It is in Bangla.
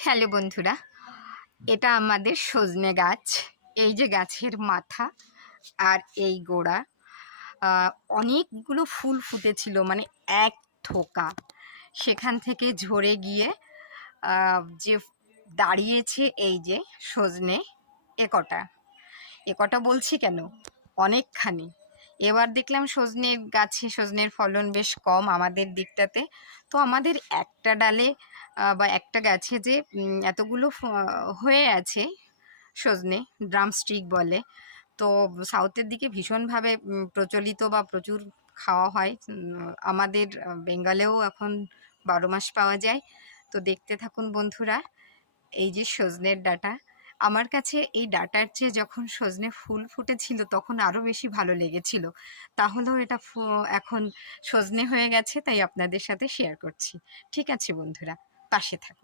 হ্যালো বন্ধুরা, এটা আমাদের সজনে গাছ। এই যে গাছের মাথা আর এই গোড়া, আহ, অনেকগুলো ফুল ফুটেছিল, মানে এক থোকা। সেখান থেকে ঝরে গিয়ে যে দাঁড়িয়েছে এই যে সজনে, একটা একটা বলছি কেন, অনেকখানি। এবার দেখলাম সজনের গাছে সজনের ফলন বেশ কম আমাদের দিকটাতে। তো আমাদের একটা ডালে বা একটা গাছে যে এতগুলো হয়ে আছে সজনে, ড্রামস্টিক বলে। তো সাউথের দিকে ভীষণভাবে প্রচলিত বা প্রচুর খাওয়া হয়। আমাদের বেঙ্গলেও এখন 12 মাস পাওয়া যায়। তো দেখতে থাকুন বন্ধুরা, এই যে সজনের ডাঁটা। আমার কাছে এই ডাঁটার চেয়ে যখন সজনে ফুল ফুটেছিল তখন আরও বেশি ভালো লেগেছিল। তাহলেও এটা এখন সজনে হয়ে গেছে, তাই আপনাদের সাথে শেয়ার করছি। ঠিক আছে বন্ধুরা, পাশে থাকুন।